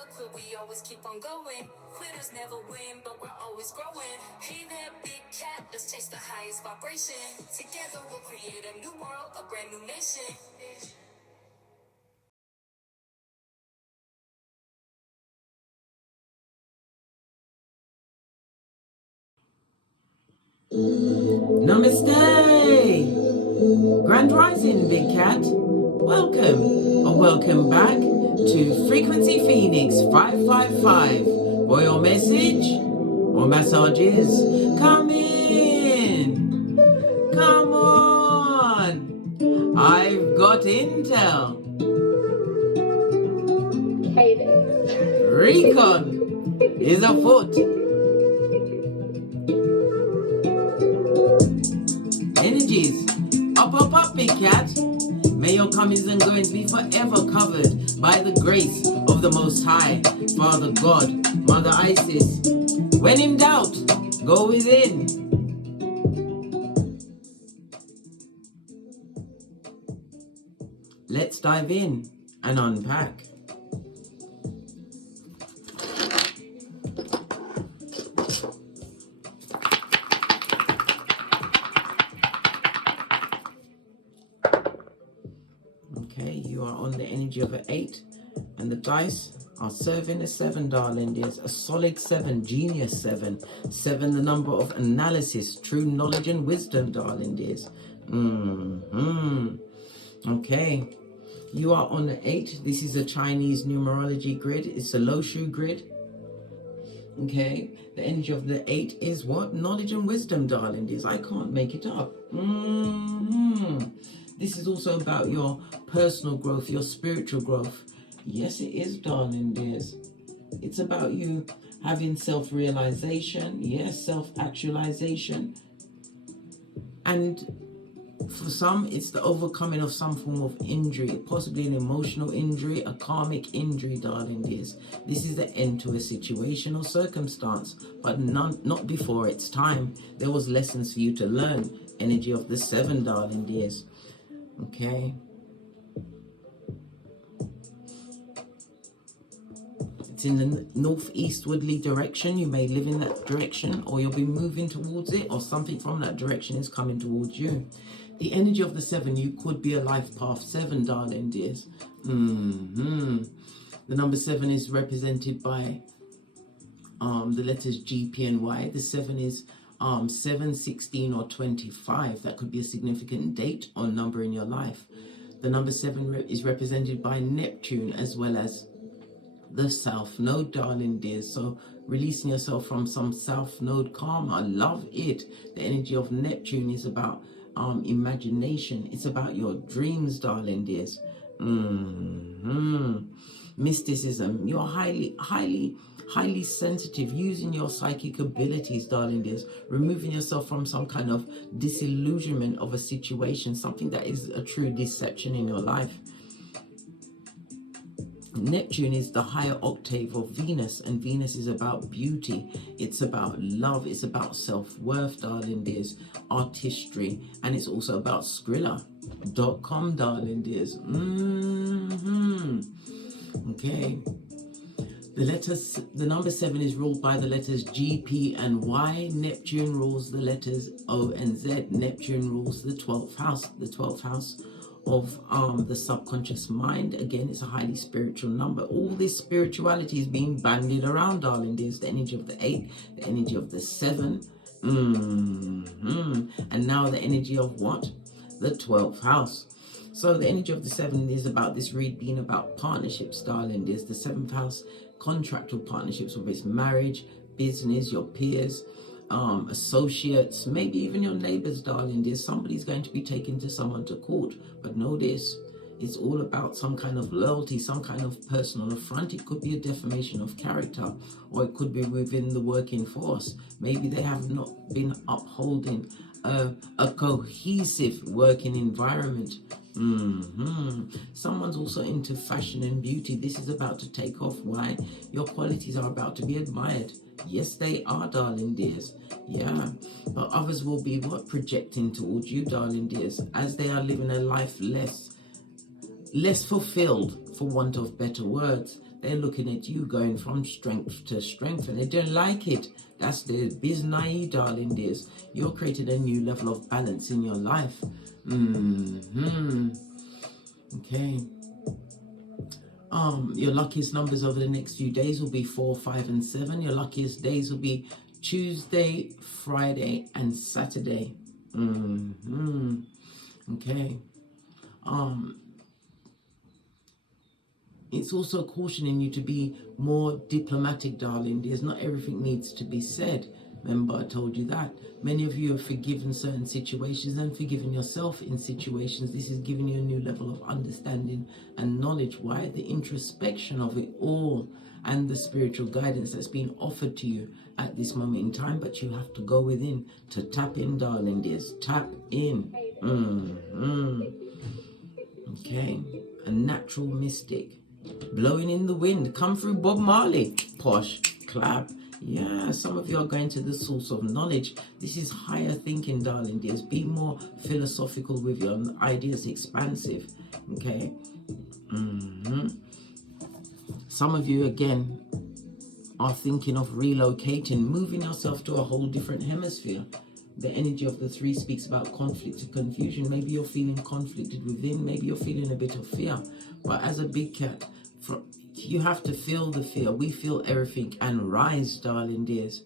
never quit, we always keep on going. Quitters never win, but we're always growing. Hey there, big cat, let's chase the highest vibration. Together we'll create a new world, a brand new nation. Namaste! Grand Rising, Big Cat. Welcome, or welcome back to Frequency Phoenix 555. For your message or massages, come in. Come on. I've got intel. Recon is afoot. Energies, up, Big Cat. May your comings and goings be forever covered by the grace of the Most High, Father God, Mother Isis. When in doubt, go within. Let's dive in and unpack. You are on the energy of an 8, and the dice are serving a 7, darling. There's a solid 7, genius 7, the number of analysis, true knowledge and wisdom, darling dears. Okay, you are on the 8. This is a Chinese numerology grid. It's a Loshu grid. Okay, the energy of the 8 is what? Knowledge and wisdom, darling dears. I can't make it up. This is also about your personal growth, your spiritual growth. Yes, it is, darling dears. It's about you having self-realization, yes, self-actualization. And for some, it's the overcoming of some form of injury, possibly an emotional injury, a karmic injury, darling dears. This is the end to a situation or circumstance, but not before its time. There was lessons for you to learn. Energy of the 7, darling dears. Okay. It's in the northeastwardly direction. You may live in that direction, or you'll be moving towards it, or something from that direction is coming towards you. The energy of the 7, you could be a life path 7, darling dears. The number 7 is represented by the letters G, P, and Y. The 7 is 7, 16, or 25. That could be a significant date or number in your life. The number 7 is represented by Neptune, as well as the South Node, darling dears. So releasing yourself from some South Node karma. I love it. The energy of Neptune is about imagination. It's about your dreams, darling dears. Mysticism. You're highly sensitive, using your psychic abilities, darling dears, removing yourself from some kind of disillusionment of a situation, something that is a true deception in your life. Neptune is the higher octave of Venus, and Venus is about beauty. It's about love. It's about self-worth, darling dears, artistry, and it's also about Skrilla.com, darling dears. Okay. The number 7 is ruled by the letters G, P, and Y. Neptune rules the letters O and Z. Neptune rules the 12th house. The 12th house of the subconscious mind. Again, it's a highly spiritual number. All this spirituality is being bandied around, darling dears. The energy of the 8, the energy of the 7. And now the energy of what? The 12th house. So the energy of the 7 is about this read being about partnerships, darling dears. The 7th house, contractual partnerships, whether it's marriage, business, your peers, associates, maybe even your neighbors, darling dear. Somebody's going to be taken to someone to court, but know this, it's all about some kind of loyalty, some kind of personal affront. It could be a defamation of character, or it could be within the working force. Maybe they have not been upholding a cohesive working environment. Someone's also into fashion and beauty. This is about to take off. Why? Your qualities are about to be admired. Yes, they are, darling dears. Yeah, but others will be what? Projecting towards you, darling dears, as they are living a life less fulfilled, for want of better words. They're looking at you going from strength to strength, and they don't like it. That's the biznai, darling dears. You're creating a new level of balance in your life. Okay. Your luckiest numbers over the next few days will be 4, 5, and 7. Your luckiest days will be Tuesday, Friday, and Saturday. Okay. It's also cautioning you to be more diplomatic, darling dears. Not everything needs to be said. Remember, I told you that. Many of you have forgiven certain situations and forgiven yourself in situations. This is giving you a new level of understanding and knowledge. Why? The introspection of it all and the spiritual guidance that's being offered to you at this moment in time. But you have to go within to tap in, darling dears. Tap in. Okay. A natural mystic. Blowing in the wind. Come through Bob Marley. Posh. Clap. Yeah, some of you are going to the source of knowledge. This is higher thinking, darling dears. Be more philosophical with your ideas, expansive. Okay. Some of you, again, are thinking of relocating, moving yourself to a whole different hemisphere. The energy of the 3 speaks about conflict and confusion. Maybe you're feeling conflicted within. Maybe you're feeling a bit of fear. But as a big cat, you have to feel the fear. We feel everything and rise, darling dears.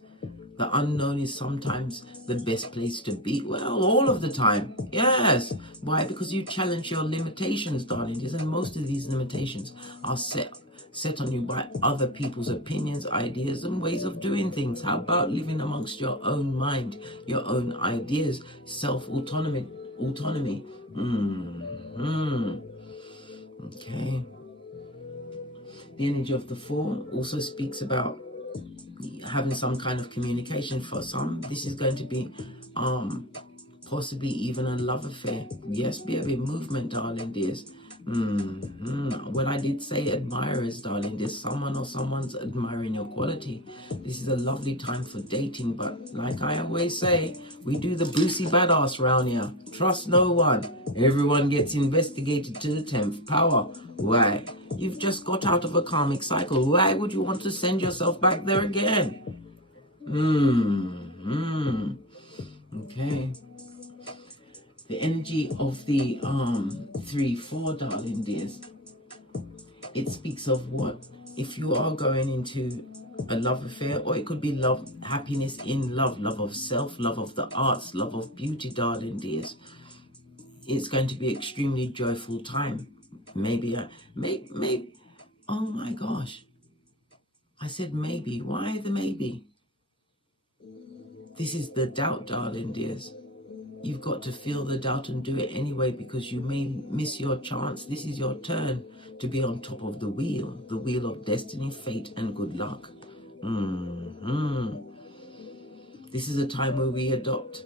The unknown is sometimes the best place to be. Well, all of the time. Yes. Why? Because you challenge your limitations, darling dears. And most of these limitations are set on you by other people's opinions, ideas, and ways of doing things. How about living amongst your own mind, your own ideas, self-autonomy? Okay. The energy of the 4 also speaks about having some kind of communication. For some, this is going to be possibly even a love affair. Yes, be a bit movement, darling dears. When I did say admirers, darling, there's someone or someone's admiring your quality. This is a lovely time for dating, but like I always say, we do the Brucey badass round here. Trust no one. Everyone gets investigated to the 10th power. Why? You've just got out of a karmic cycle. Why would you want to send yourself back there again? Okay. The energy of the 3-4, darling dears, it speaks of what? If you are going into a love affair, or it could be love, happiness in love, love of self, love of the arts, love of beauty, darling dears. It's going to be an extremely joyful time. Maybe, oh my gosh. I said maybe. Why the maybe? This is the doubt, darling dears. You've got to feel the doubt and do it anyway, because you may miss your chance. This is your turn to be on top of the wheel of destiny, fate, and good luck. This is a time where we adopt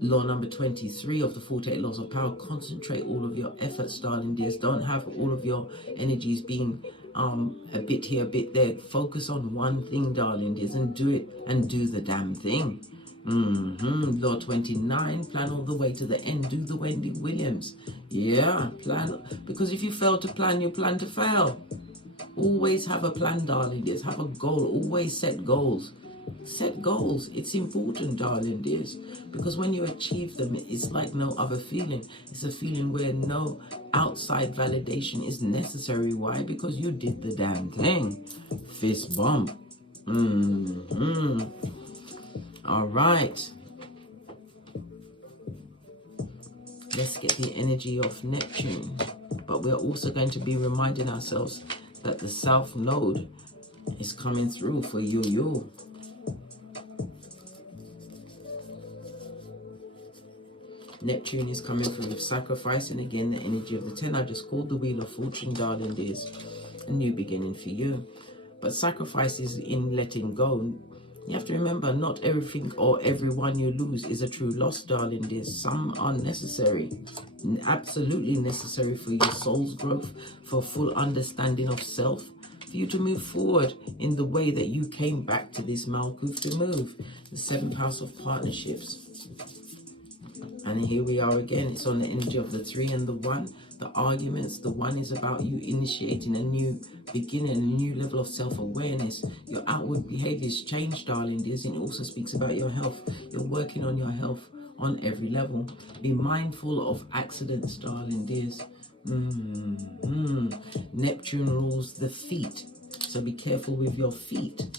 law number 23 of the 48 laws of power. Concentrate all of your efforts, darling dears. Don't have all of your energies being a bit here, a bit there. Focus on one thing, darling dears, and do it, and do the damn thing. Law 29, plan all the way to the end. Do the Wendy Williams. Yeah, plan, because if you fail to plan, you plan to fail. Always have a plan, darling dears. Have a goal. Always set goals. Set goals. It's important, darling dears, because when you achieve them, it's like no other feeling. It's a feeling where no outside validation is necessary. Why? Because you did the damn thing. Fist bump. All right. Let's get the energy of Neptune. But we're also going to be reminding ourselves that the South Node is coming through for you. Neptune is coming through with sacrifice, and again the energy of the 10. I just called the Wheel of Fortune, darling dears. A new beginning for you. But sacrifice is in letting go. You have to remember, not everything or everyone you lose is a true loss, darling dears. Some are necessary, absolutely necessary for your soul's growth, for full understanding of self, for you to move forward in the way that you came back to this Malkuth to move. The 7th house of partnerships. And here we are again. It's on the energy of the 3 and the 1. the arguments. The 1 is about you initiating a new beginning, a new level of self-awareness. Your outward behaviors change, darling dears. And it also speaks about your health. You're working on your health on every level. Be mindful of accidents, darling dears. Neptune rules the feet, so be careful with your feet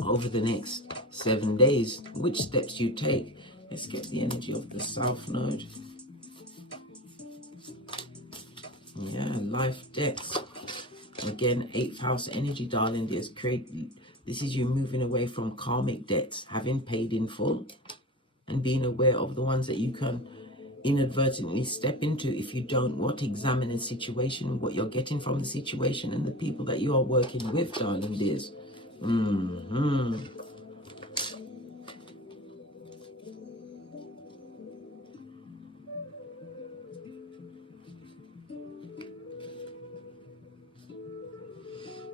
over the next 7 days, which steps you take. Let's get the energy of the South Node. Yeah, life depth. Again, 8th house energy, darling. This is you moving away from karmic debts, having paid in full, and being aware of the ones that you can inadvertently step into if you don't examine a situation, what you're getting from the situation, and the people that you are working with, darling dears.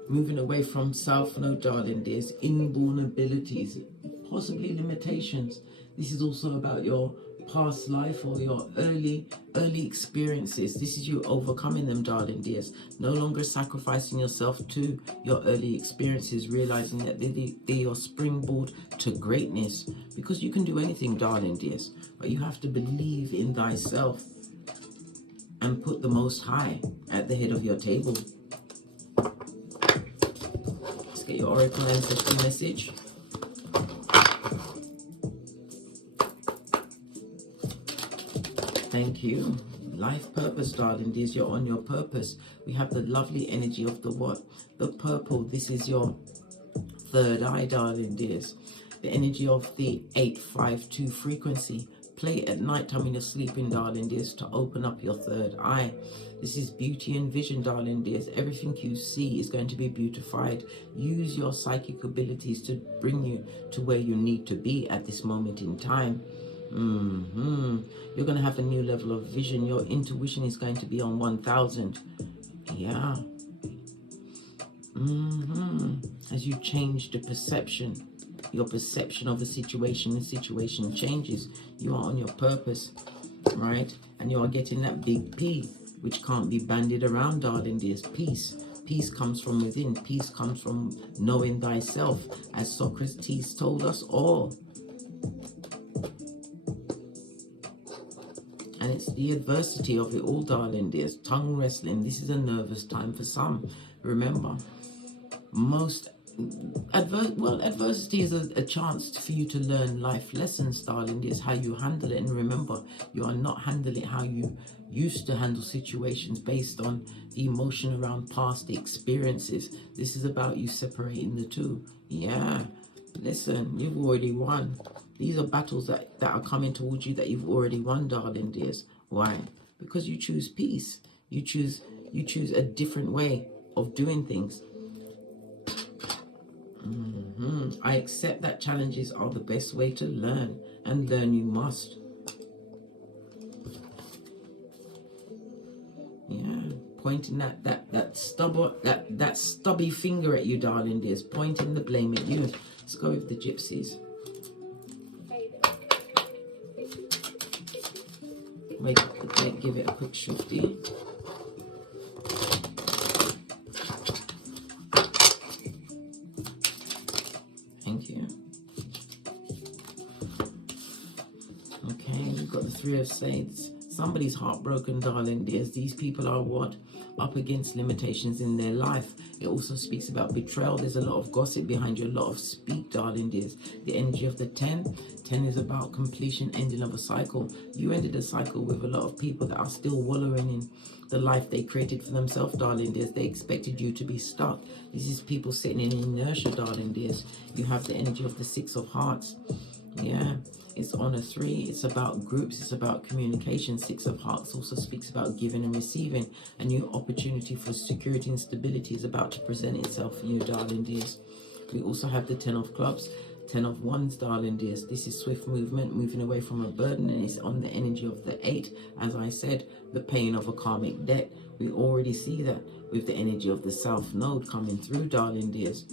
Moving away from South Node, darling dears, inborn abilities, possibly limitations. This is also about your past life or your early experiences. This is you overcoming them, darling dears. No longer sacrificing yourself to your early experiences, realizing that they're your springboard to greatness. Because you can do anything, darling dears, but you have to believe in thyself and put the Most High at the head of your table. Let's get your Oracle Ancestry message. Thank you. Life purpose, darling dears. You're on your purpose. We have the lovely energy of the what? The purple. This is your third eye, darling dears. The energy of the 852 frequency. Play at night time when you're sleeping, darling dears, to open up your third eye. This is beauty and vision, darling dears. Everything you see is going to be beautified. Use your psychic abilities to bring you to where you need to be at this moment in time. You're going to have a new level of vision. Your intuition is going to be on 1000. Yeah. As you change the perception, your perception of the situation, the situation changes. You are on your purpose, right? And you are getting that big P, which can't be bandied around, darling dears. Peace. Peace comes from within. Peace comes from knowing thyself, as Socrates told us all. And it's the adversity of it all, darling dears. Tongue wrestling. This is a nervous time for some. Remember, adversity is a chance for you to learn life lessons, darling dears, how you handle it. And remember, you are not handling it how you used to handle situations based on the emotion around past experiences. This is about you separating the two. Yeah. Listen, you've already won. These are battles that are coming towards you that you've already won, darling dears. Why? Because you choose peace. You choose a different way of doing things. I accept that challenges are the best way to learn, and learn you must. Yeah, pointing that stubby finger at you, darling dears, pointing the blame at you. Let's go with the gypsies. Wake up the deck, give it a quick shifty. Thank you. Okay, we've got the Three of Spades. Somebody's heartbroken, darling dears. These people are what? Up against limitations in their life. It also speaks about betrayal. There's a lot of gossip behind you, a lot of speak, darling dears. The energy of the 10. 10 is about completion, ending of a cycle. You ended a cycle with a lot of people that are still wallowing in the life they created for themselves, darling dears. They expected you to be stuck. This is people sitting in inertia, darling dears. You have the energy of the 6 of Hearts. Yeah, it's on a 3. It's about groups. It's about communication. 6 of Hearts also speaks about giving and receiving. A new opportunity for security and stability is about to present itself for you, darling dears. We also have the 10 of Clubs. 10 of Wands, darling dears. This is swift movement, moving away from a burden, and it's on the energy of the 8. As I said, the pain of a karmic debt. We already see that with the energy of the South Node coming through, darling dears.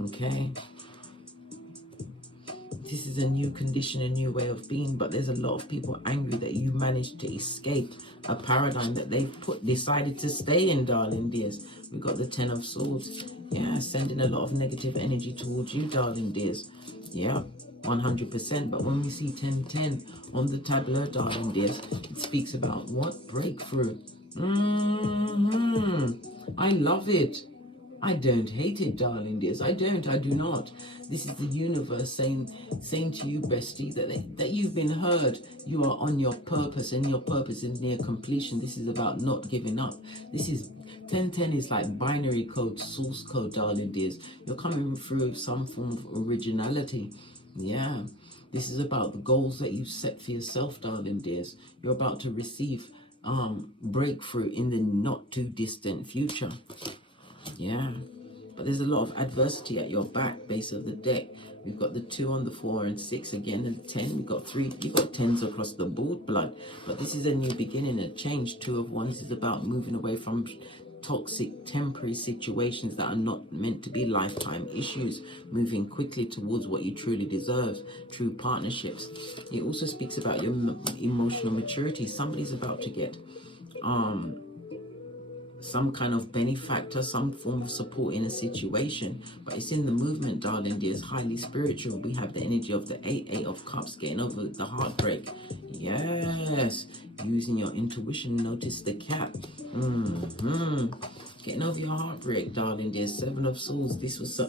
Okay. This is a new condition, a new way of being, but there's a lot of people angry that you managed to escape a paradigm that they've decided to stay in, darling dears. We've got the Ten of Swords. Yeah, sending a lot of negative energy towards you, darling dears. Yeah, 100%. But when we see 1010 on the tableau, darling dears, it speaks about what? Breakthrough. I love it. I don't hate it, darling dears. I do not. This is the universe saying to you, bestie, that you've been heard. You are on your purpose, and your purpose is near completion. This is about not giving up. This is 1010 is like binary code, source code, darling dears. You're coming through with some form of originality. Yeah. This is about the goals that you set for yourself, darling dears. You're about to receive breakthrough in the not too distant future. Yeah, but there's a lot of adversity at your back, base of the deck. We've got the 2 on the 4 and 6 again, and 10. We've got 3. You've got 10s across the board, blood. But this is a new beginning, a change. 2 of Wands is about moving away from toxic, temporary situations that are not meant to be lifetime issues. Moving quickly towards what you truly deserve, true partnerships. It also speaks about your emotional maturity. Somebody's about to get some kind of benefactor, some form of support in a situation, but it's in the movement, darling dears. Highly spiritual. We have the energy of the 8 of Cups, getting over the heartbreak. Yes, using your intuition. Notice the cat. Getting over your heartbreak, darling dears. 7 of Swords. This was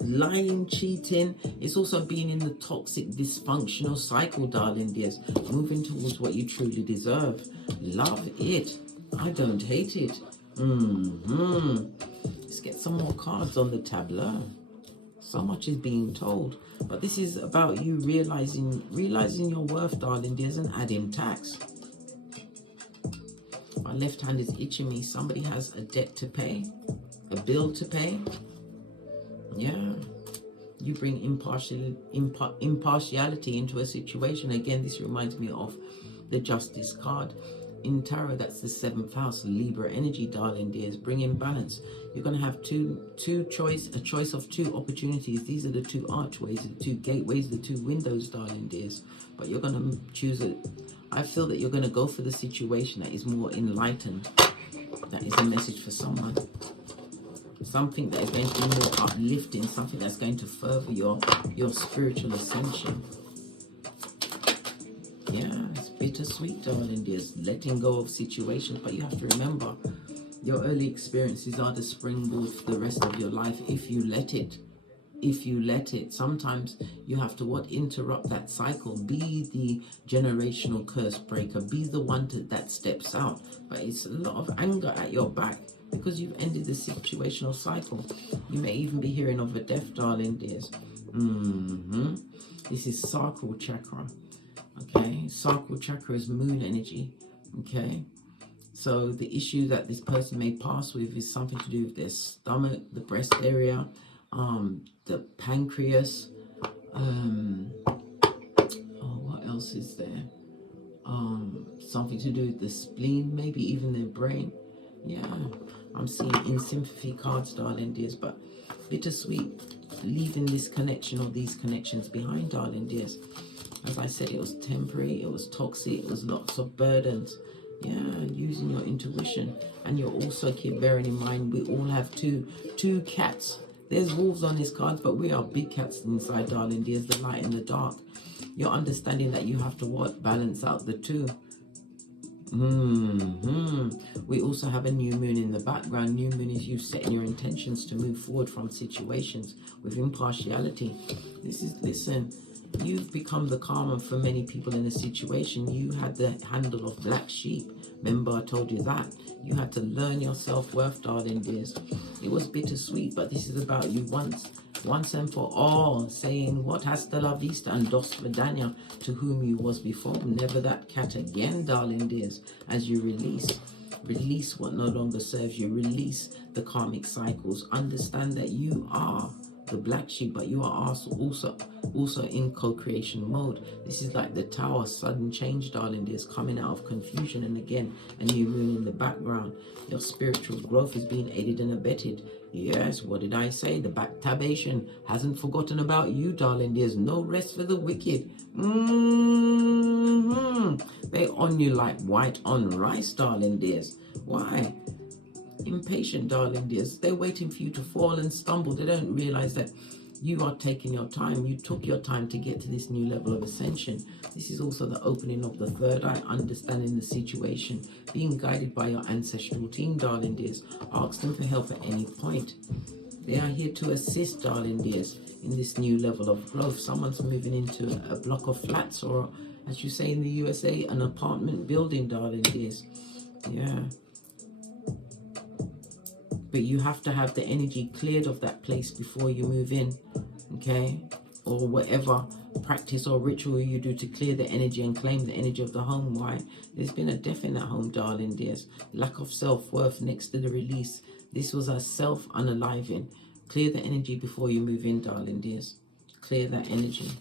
lying, cheating. It's also being in the toxic, dysfunctional cycle, darling dears. Moving towards what you truly deserve. Love it. I don't hate it. Let's get some more cards on the tableau. So much is being told, but this is about you realizing your worth, darling dears, and adding tax. My left hand is itching me. Somebody has a debt to pay, a bill to pay. Yeah, you bring impartiality into a situation. Again, this reminds me of the Justice card. In tarot, that's the 7th house, Libra energy, darling dears. Bringing balance. You're going to have a choice of 2 opportunities. These are the 2 archways, the 2 gateways, the 2 windows, darling dears. But you're going to choose it. I feel that you're going to go for the situation that is more enlightened. That is a message for someone. Something that is going to be more uplifting. Something that's going to further your spiritual ascension. Yeah, it's bittersweet, darling dears. Letting go of situations, but you have to remember, your early experiences are the springboard for the rest of your life if you let it. If you let it. Sometimes you have to interrupt that cycle. Be the generational curse breaker. Be the one that steps out. But it's a lot of anger at your back because you've ended the situational cycle. You may even be hearing of a death, darling dears. This is sacral chakra. Okay, sacral chakra is moon energy. Okay, so the issue that this person may pass with is something to do with their stomach, the breast area, the pancreas. What else is there? Something to do with the spleen, maybe even their brain. Yeah, I'm seeing in sympathy cards, darling dears, but bittersweet, leaving this connection or these connections behind, darling dears. As I said, it was temporary, it was toxic, it was lots of burdens. Yeah, using your intuition. And you're also keep bearing in mind, we all have two cats. There's wolves on this card, but we are big cats inside, darling dears, the light and the dark. You're understanding that you have to balance out the 2. We also have a new moon in the background. New moon is you setting your intentions to move forward from situations with impartiality. Listen, you've become the karma for many people in a situation. You had the handle of black sheep. Remember, I told you that. You had to learn your self-worth, darling dears. It was bittersweet, but this is about you once and for all, saying what hasta la vista and dos vidania to whom you was before. Never that cat again, darling dears. As you release what no longer serves you. Release the karmic cycles. Understand that you are the black sheep, but you are also in co-creation mode. This is like the tower, sudden change, darling dears, coming out of confusion. And again, a new moon in the background. Your spiritual growth is being aided and abetted. Yes, what did I say? The backtabation hasn't forgotten about you, darling. There's no rest for the wicked. They on you like white on rice, darling dears. Why? Impatient, darling dears. They're waiting for you to fall and stumble. They don't realize that you are taking your time. You took your time to get to this new level of ascension. This is also the opening of the third eye, understanding the situation, being guided by your ancestral team, darling dears. Ask them for help at any point. They are here to assist, darling dears, in this new level of growth. Someone's moving into a block of flats, or as you say in the USA, an apartment building, darling dears. Yeah. But you have to have the energy cleared of that place before you move in, okay? Or whatever practice or ritual you do to clear the energy and claim the energy of the home. Why? There's been a death in that home, darling dears. Lack of self-worth next to the release. This was a self-unaliving. Clear the energy before you move in, darling dears. Clear that energy.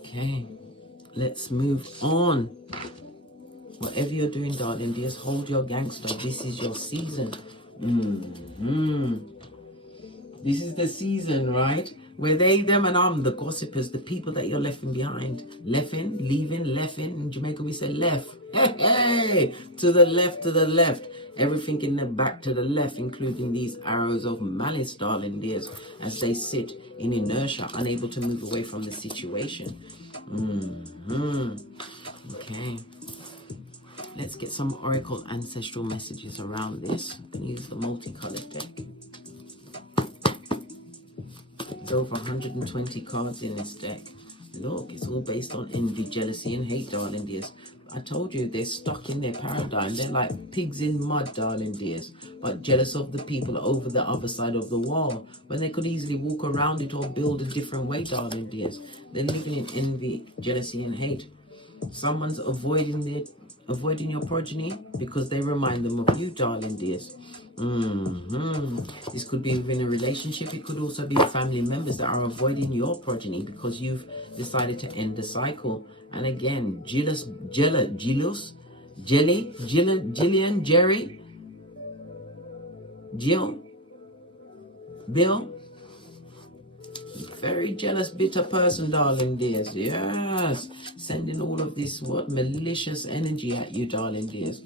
Okay, let's move on. Whatever you're doing, darling dears, hold your gangster. This is your season. This is the season, right? Where they, them, and I'm the gossipers, the people that you're left behind. Leaving. In Jamaica, we say left. Hey, to the left, to the left. Everything in the back to the left, including these arrows of malice, darling dears, as they sit in inertia, unable to move away from the situation. Okay. Let's get some oracle ancestral messages around this. I'm going to use the multicolored deck. There's over 120 cards in this deck. Look, it's all based on envy, jealousy, and hate, darling dears. I told you, they're stuck in their paradigm. They're like pigs in mud, darling dears, but jealous of the people over the other side of the wall, when they could easily walk around it or build a different way, darling dears. They're living in envy, jealousy, and hate. Someone's avoiding your progeny because they remind them of you, darling dears. This could be within a relationship. It could also be family members that are avoiding your progeny because you've decided to end the cycle. And again, Gillian, Jerry, Jill, Bill. Very jealous, bitter person, darling dears. Yes. Sending all of this, malicious energy at you, darling dears.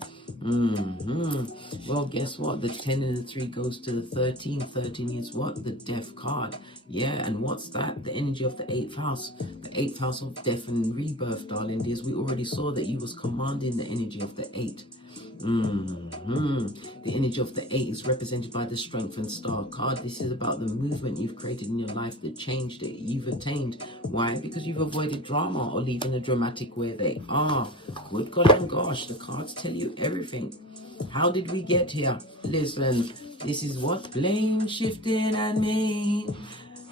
Well, guess what? The 10 and the 3 goes to the 13. 13 is what? The death card. Yeah, and what's that? The energy of the 8th house. The 8th house of death and rebirth, darling dears. We already saw that you was commanding the energy of the 8. The energy of the 8 is represented by the Strength and Star card. This is about the movement you've created in your life, the change that you've attained. Why? Because you've avoided drama or leaving a dramatic where they are. Good God and gosh, the cards tell you everything. How did we get here? Listen, this is what? Blame shifting at me.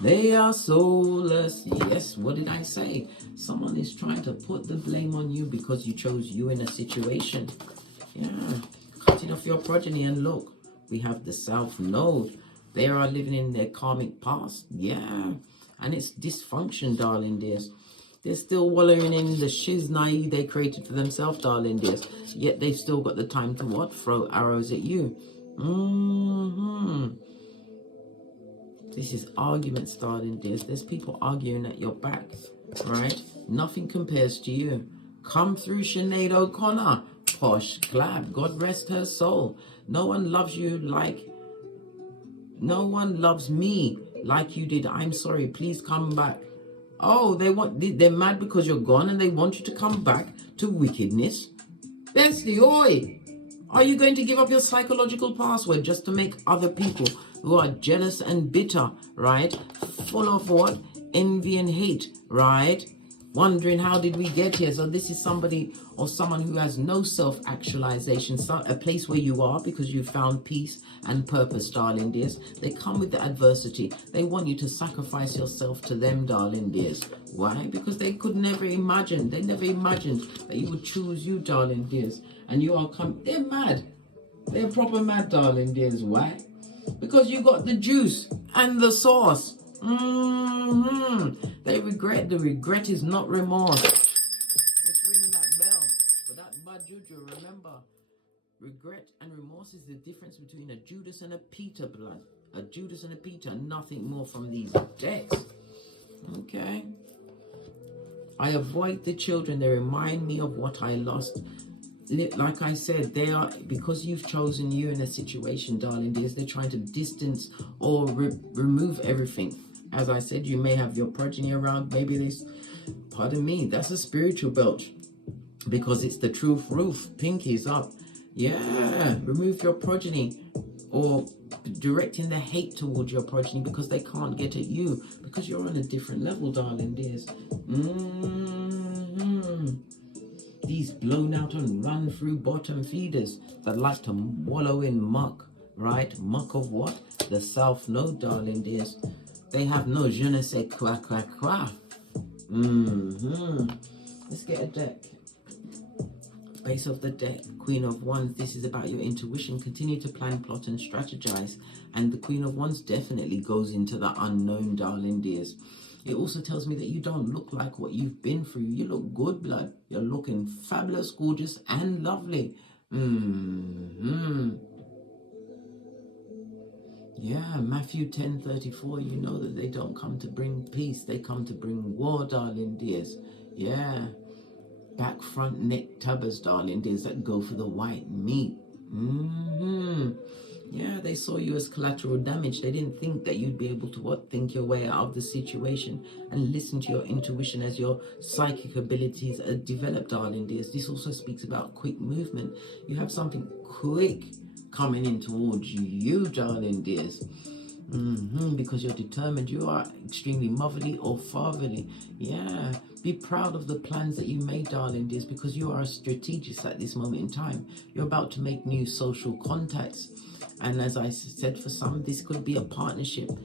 They are soulless. Yes, what did I say? Someone is trying to put the blame on you because you chose you in a situation. Yeah, cutting off your progeny, and look, we have the South Node. They are living in their karmic past. Yeah, and it's dysfunction, darling dears. They're still wallowing in the shiznai they created for themselves, darling dears. Yet they've still got the time to what? Throw arrows at you. This is arguments, darling dears. There's people arguing at your back, right? Nothing compares to you. Come through, Sinead O'Connor. Posh clap, God rest her soul. No one loves you like, no one loves me like you did. I'm sorry, please come back. Oh, they're mad because you're gone and they want you to come back to wickedness. Bestie, oi! Are you going to give up your psychological password just to make other people who are jealous and bitter, right? Full of what? Envy and hate, right? Wondering how did we get here? So this is somebody or someone who has no self-actualization, a place where you are because you found peace and purpose, darling dears. They come with the adversity. They want you to sacrifice yourself to them, darling dears. Why? Because they could never imagine. They never imagined that you would choose you, darling dears. And you are they're mad. They're proper mad, darling dears. Why? Because you got the juice and the sauce. They regret. The regret is not remorse. Let's ring that bell for that Baju Jojo, remember, regret and remorse is the difference between a Judas and a Peter, blood. A Judas and a Peter, nothing more from these decks. Okay. I avoid the children. They remind me of what I lost. Like I said, they are, because you've chosen you in a situation, darling dears, they're trying to distance or remove everything. As I said, you may have your progeny around. Maybe this, pardon me, that's a spiritual belt. Because it's the truth roof. Pinkies up. Yeah, remove your progeny. Or directing the hate towards your progeny because they can't get at you. Because you're on a different level, darling dears. These blown out and run through bottom feeders that like to wallow in muck. Right? Muck of what? The South Node, darling dears. They have no je ne sais quoi, quoi, quoi. Let's get a deck. Base of the deck, Queen of Wands. This is about your intuition. Continue to plan, plot, and strategize. And the Queen of Wands definitely goes into the unknown, darling dears. It also tells me that you don't look like what you've been through. You look good, blood. You're looking fabulous, gorgeous, and lovely. Yeah, Matthew 10:34, you know that they don't come to bring peace. They come to bring war, darling dears. Yeah. Back, front, neck, tubbers, darling dears, that go for the white meat. Yeah, they saw you as collateral damage. They didn't think that you'd be able to think your way out of the situation and listen to your intuition as your psychic abilities are developed, darling dears. This also speaks about quick movement. You have something quick coming in towards you, darling dears. Because you're determined. You are extremely motherly or fatherly. Yeah, be proud of the plans that you made, darling dears, because you are a strategist at this moment in time. You're about to make new social contacts. And as I said, for some, this could be a partnership.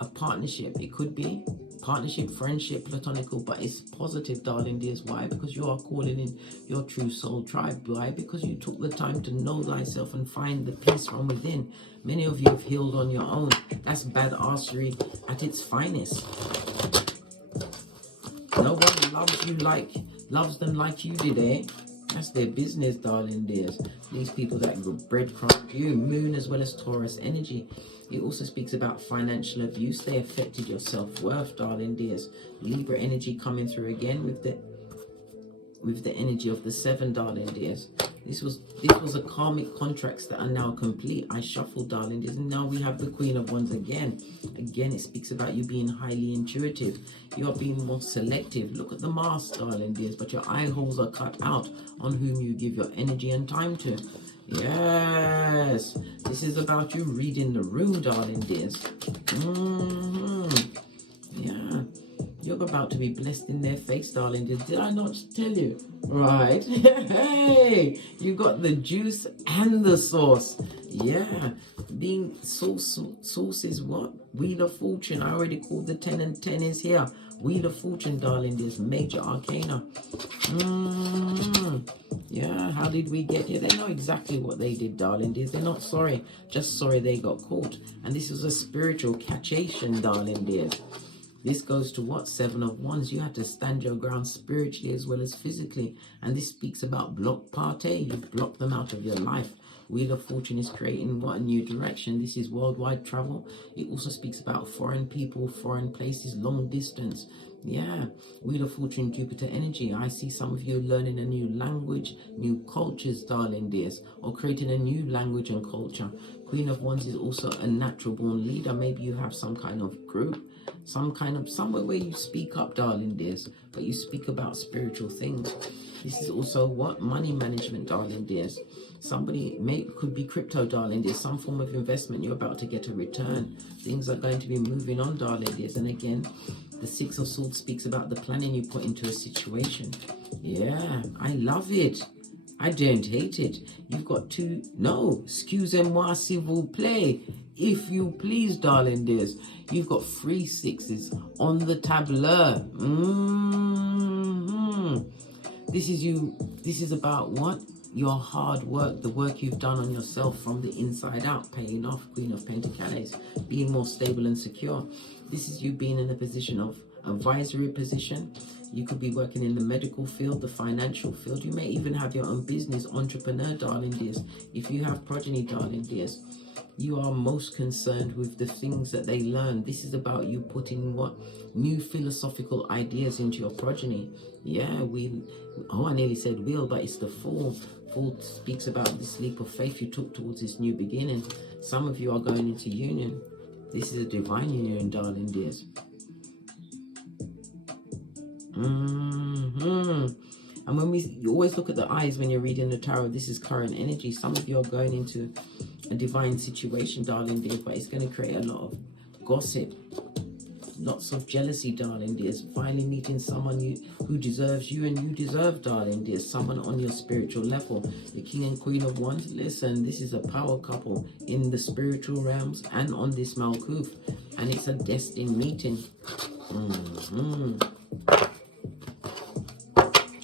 It could be partnership, friendship, platonical, but it's positive, darling dears. Why? Because you are calling in your true soul tribe. Why? Because you took the time to know thyself and find the peace from within. Many of you have healed on your own. That's badassery at its finest. No one loves them like you did, eh? That's their business, darling dears. These people that breadcrumb you, Moon as well as Taurus energy. It also speaks about financial abuse. They affected your self-worth, darling dears. Libra energy coming through again with the energy of the 7, darling dears. This was a karmic contracts that are now complete. I shuffled, darling dears, and now we have the Queen of Wands again. Again, it speaks about you being highly intuitive. You are being more selective. Look at the mask, darling dears, but your eye holes are cut out on whom you give your energy and time to. Yes, this is about you reading the room, darling dears. Yeah, you're about to be blessed in their face, darling dears. Did I not tell you? Right. Hey, you got the juice and the sauce. Yeah, being sauce is what? Wheel of Fortune. I already called the 10, and 10 is here. Wheel of Fortune, darling dears. Major arcana. Yeah, how did we get here? They know exactly what they did, darling dears. They're not sorry, just sorry they got caught. And this was a spiritual catchation, darling dears. This goes to what? 7 of Wands. You had to stand your ground spiritually as well as physically. And this speaks about block party. You blocked them out of your life. Wheel of Fortune is creating what? A new direction. This is worldwide travel. It also speaks about foreign people, foreign places, long distance. Yeah, Wheel of Fortune, Jupiter energy. I see some of you learning a new language, new cultures, darling dears, or creating a new language and culture. Queen of Wands is also a natural born leader. Maybe you have some kind of group, somewhere where you speak up, darling dears, but you speak about spiritual things. This is also what? Money management, darling dears. Somebody could be crypto, darling dears, some form of investment. You're about to get a return. Things are going to be moving on, darling dears. And again, the 6 of Swords speaks about the planning you put into a situation. Yeah, I love it. I don't hate it. You've got to, no, excusez-moi s'il vous plaît, if you please, darling dears. You've got 3 6s on the tableau. This is you. This is about what? Your hard work, the work you've done on yourself from the inside out, paying off. Queen of Pentacles, being more stable and secure. This is you being in a position of advisory position. You could be working in the medical field, the financial field. You may even have your own business, entrepreneur, darling dears. If you have progeny, darling dears, you are most concerned with the things that they learn. This is about you putting what new philosophical ideas into your progeny. Yeah, I nearly said will, but it's the Fool. Fool speaks about this leap of faith you took towards this new beginning. Some of you are going into union. This is a divine union, darling dears. And when you always look at the eyes when you're reading the tarot, this is current energy. Some of you are going into a divine situation, darling dears, but it's going to create a lot of gossip, lots of jealousy, darling dears. Finally meeting someone who deserves you and you deserve, darling dears, someone on your spiritual level. The King and Queen of Wands, listen, this is a power couple in the spiritual realms and on this Malkuth, and it's a destined meeting.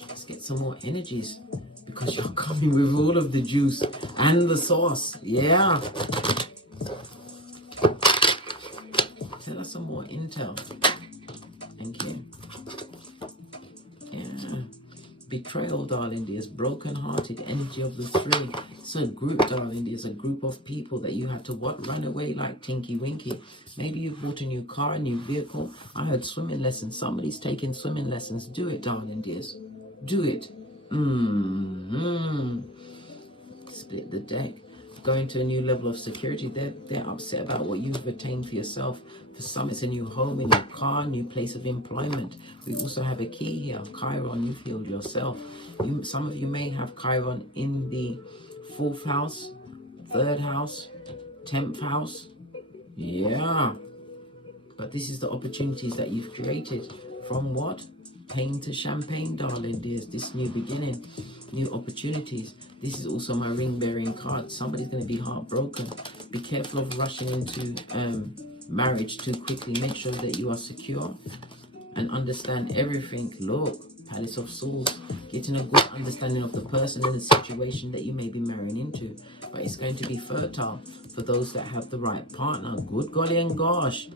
Let's get some more energies, because you're coming with all of the juice and the sauce. Yeah. Tell us some more intel. Thank you. Yeah. Betrayal, darling dears. Broken-hearted energy of the three. It's a group, darling dears. A group of people that you have to run away like Tinky Winky. Maybe you bought a new car, a new vehicle. I heard swimming lessons. Somebody's taking swimming lessons. Do it, darling dears. Do it. Split the deck. Going to a new level of security. They're upset about what you've attained for yourself. For some, it's a new home, a new car, new place of employment. We also have a key here. Chiron, you've healed yourself. Some of you may have Chiron in the 4th house, 3rd house, 10th house. Yeah. But this is the opportunities that you've created. From what? Pain to champagne, darling dears. This new beginning, new opportunities. This is also my ring bearing card. Somebody's going to be heartbroken. Be careful of rushing into marriage too quickly. Make sure that you are secure and understand everything. Look, Palace of Swords, getting a good understanding of the person and the situation that you may be marrying into. But it's going to be fertile for those that have the right partner. Good golly and gosh.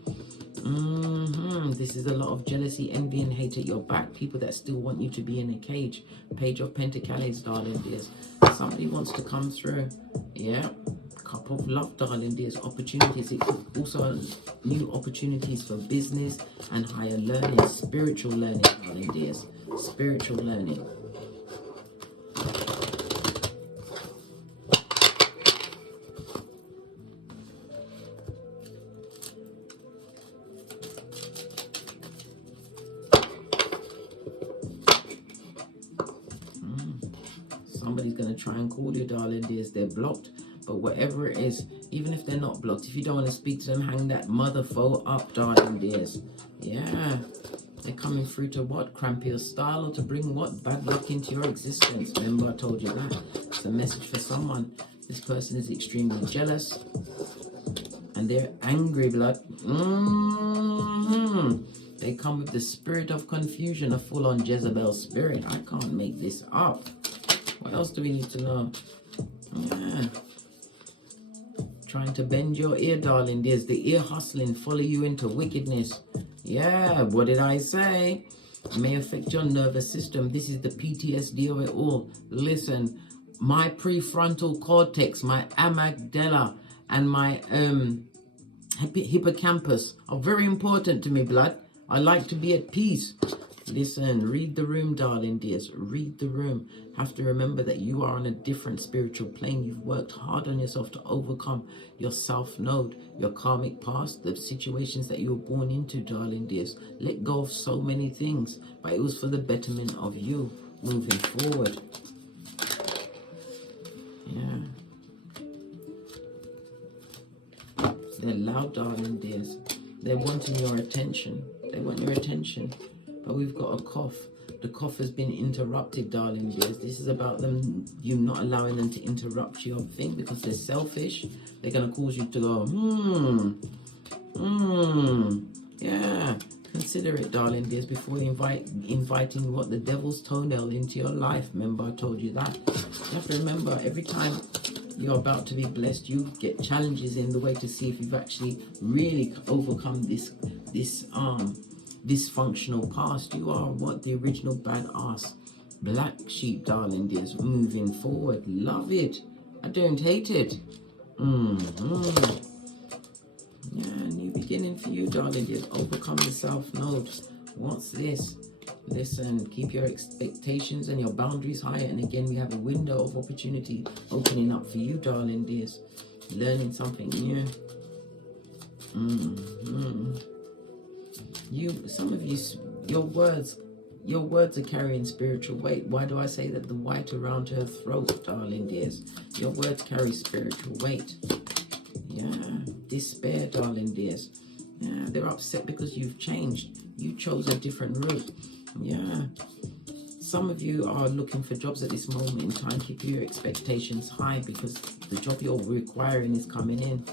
This is a lot of jealousy, envy, and hate at your back. People that still want you to be in a cage. Page of Pentacles, darling dears. Somebody wants to come through. Yeah. Cup of love, darling dears. Opportunities. It could also new opportunities for business and higher learning. Spiritual learning, darling dears. Spiritual learning. Somebody's going to try and call you, darling dears. They're blocked. But whatever it is, even if they're not blocked, if you don't want to speak to them, hang that mother phone up, darling dears. Yeah. They're coming through to what? Cramp your style, or to bring what? Bad luck into your existence. Remember I told you that. It's a message for someone. This person is extremely jealous. And they're angry, blood. They come with the spirit of confusion, a full-on Jezebel spirit. I can't make this up. What else do we need to know? Yeah. Trying to bend your ear, darling. There's the ear hustling, follow you into wickedness. Yeah, what did I say? It may affect your nervous system. This is the PTSD of it all. Listen, my prefrontal cortex, my amygdala, and my hippocampus are very important to me, blood. I like to be at peace. Listen, read the room, darling dears. Read the room. Have to remember that you are on a different spiritual plane. You've worked hard on yourself to overcome your self-node, your karmic past, the situations that you were born into, darling dears. Let go of so many things, but it was for the betterment of you moving forward. Yeah. They're loud, darling dears. They're wanting your attention. They want your attention. But we've got a cough. The cough has been interrupted, darling dears. This is about them, you not allowing them to interrupt your thing because they're selfish. They're going to cause you to go, yeah. Consider it, darling dears, before you inviting what, the devil's toenail into your life. Remember, I told you that. You have to remember, every time you're about to be blessed, you get challenges in the way to see if you've actually really overcome this dysfunctional past. You are what? The original badass black sheep, darling dears, moving forward. Love it. I don't hate it. Yeah, new beginning for you, darling dears. Overcome the self node. What's this? Listen, keep your expectations and your boundaries higher. And again, we have a window of opportunity opening up for you, darling dears. Learning something new. Some of you, your words are carrying spiritual weight. Why do I say that? The white around her throat, darling dears. Your words carry spiritual weight. Yeah, despair, darling dears. Yeah, they're upset because you've changed. You chose a different route. Yeah. Some of you are looking for jobs at this moment in time. Keep your expectations high because the job you're requiring is coming in.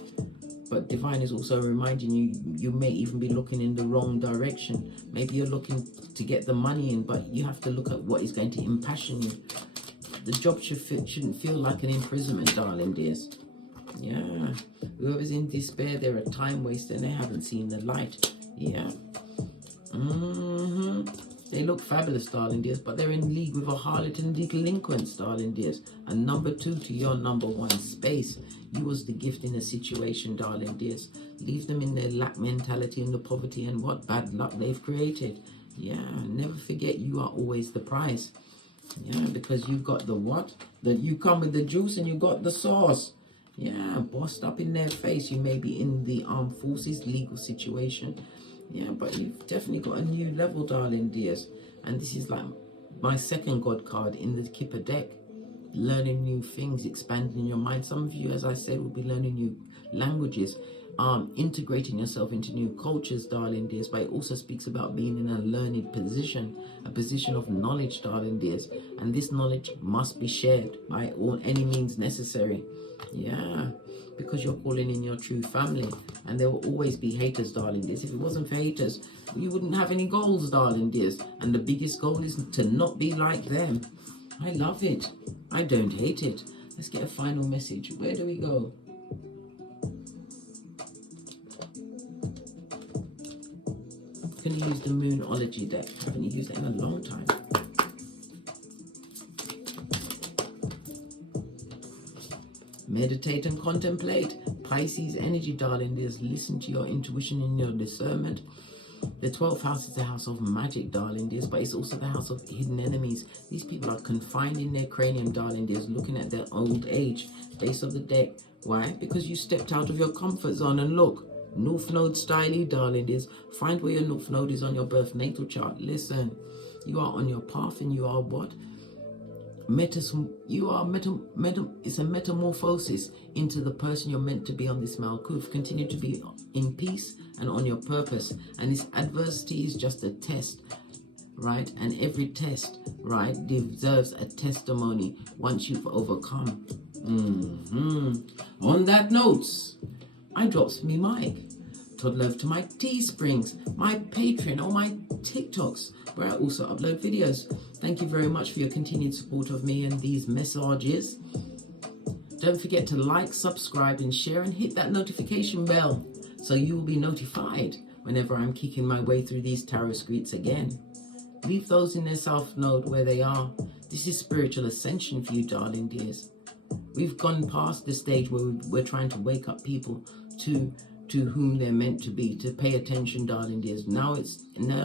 But divine is also reminding you, you may even be looking in the wrong direction. Maybe you're looking to get the money in, but you have to look at what is going to impassion you. The job shouldn't feel like an imprisonment, darling dears. Yeah, whoever's in despair, they're a time waster and they haven't seen the light. Yeah. They look fabulous, darling dears, but they're in league with a harlot and delinquents, darling dears. And number 2 to your number 1 space. You was the gift in a situation, darling dears. Leave them in their lack mentality and the poverty and what bad luck they've created. Yeah, never forget you are always the prize. Yeah, because you got the what? That you come with the juice and you got the sauce. Yeah, bossed up in their face. You may be in the armed forces legal situation. Yeah, but you've definitely got a new level, darling dears. And this is like my second God card in the Kipper deck. Learning new things, expanding your mind. Some of you, as I said, will be learning new languages, integrating yourself into new cultures, darling dears. But it also speaks about being in a learned position, a position of knowledge, darling dears. And this knowledge must be shared by all any means necessary. Yeah, because you're calling in your true family, and there will always be haters, darling dears. If it wasn't for haters, you wouldn't have any goals, darling dears. And the biggest goal is to not be like them. I love it. I don't hate it. Let's get a final message. Where do we go? I'm going to use the Numerology deck. I haven't used it in a long time. Meditate and contemplate. Pisces energy, darling dears. Listen to your intuition and your discernment. The 12th house is the house of magic, darling dears, but it's also the house of hidden enemies. These people are confined in their cranium, darling dears, looking at their old age. Base of the deck. Why? Because you stepped out of your comfort zone. And look, North Node styly, darling dears. Find where your North Node is on your birth natal chart. Listen, you are on your path and you are what? It's a metamorphosis into the person you're meant to be on this Malkuth. Continue to be in peace and on your purpose. And this adversity is just a test, right? And every test, right, deserves a testimony once you've overcome. On that note, I drops me mic. Todd love to my Teesprings, my Patreon, or my TikToks, where I also upload videos. Thank you very much for your continued support of me and these messages. Don't forget to like, subscribe, and share, and hit that notification bell so you will be notified whenever I'm kicking my way through these tarot streets again. Leave those in their south node where they are. This is spiritual ascension for you, darling dears. We've gone past the stage where we're trying to wake up people to whom they're meant to be, to pay attention, darling dears. Now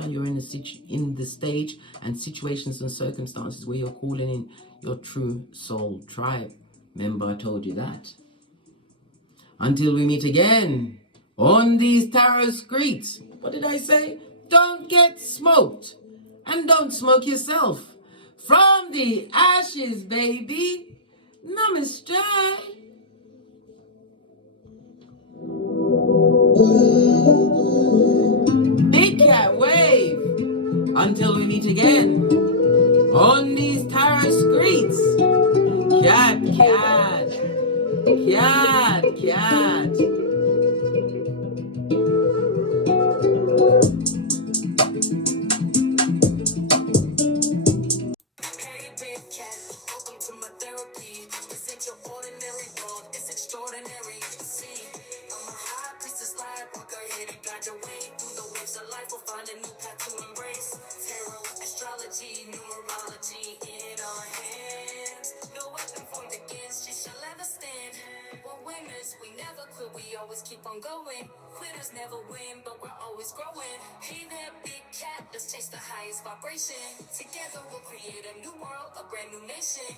you're in the stage and situations and circumstances where you're calling in your true soul tribe. Remember I told you that. Until we meet again on these tarot streets. What did I say? Don't get smoked. And don't smoke yourself. From the ashes, baby. Namaste. Big cat wave. Until we meet again on these tarot streets. Cat, cat. Cat, cat. Hey, big cat, welcome to my therapy. This ain't your ordinary world, it's extraordinary. See, I'm a high priestess lightworker, here to guide your way through the waves change the life, we'll find a new path to embrace. Tarot, astrology, numerology in our hands. No weapon formed against you shall ever stand. We're winners, we never quit, we always keep on going. Quitters never win, but we're always growing. Hey there, big cat, let's chase the highest vibration. Together we'll create a new world, a brand new nation.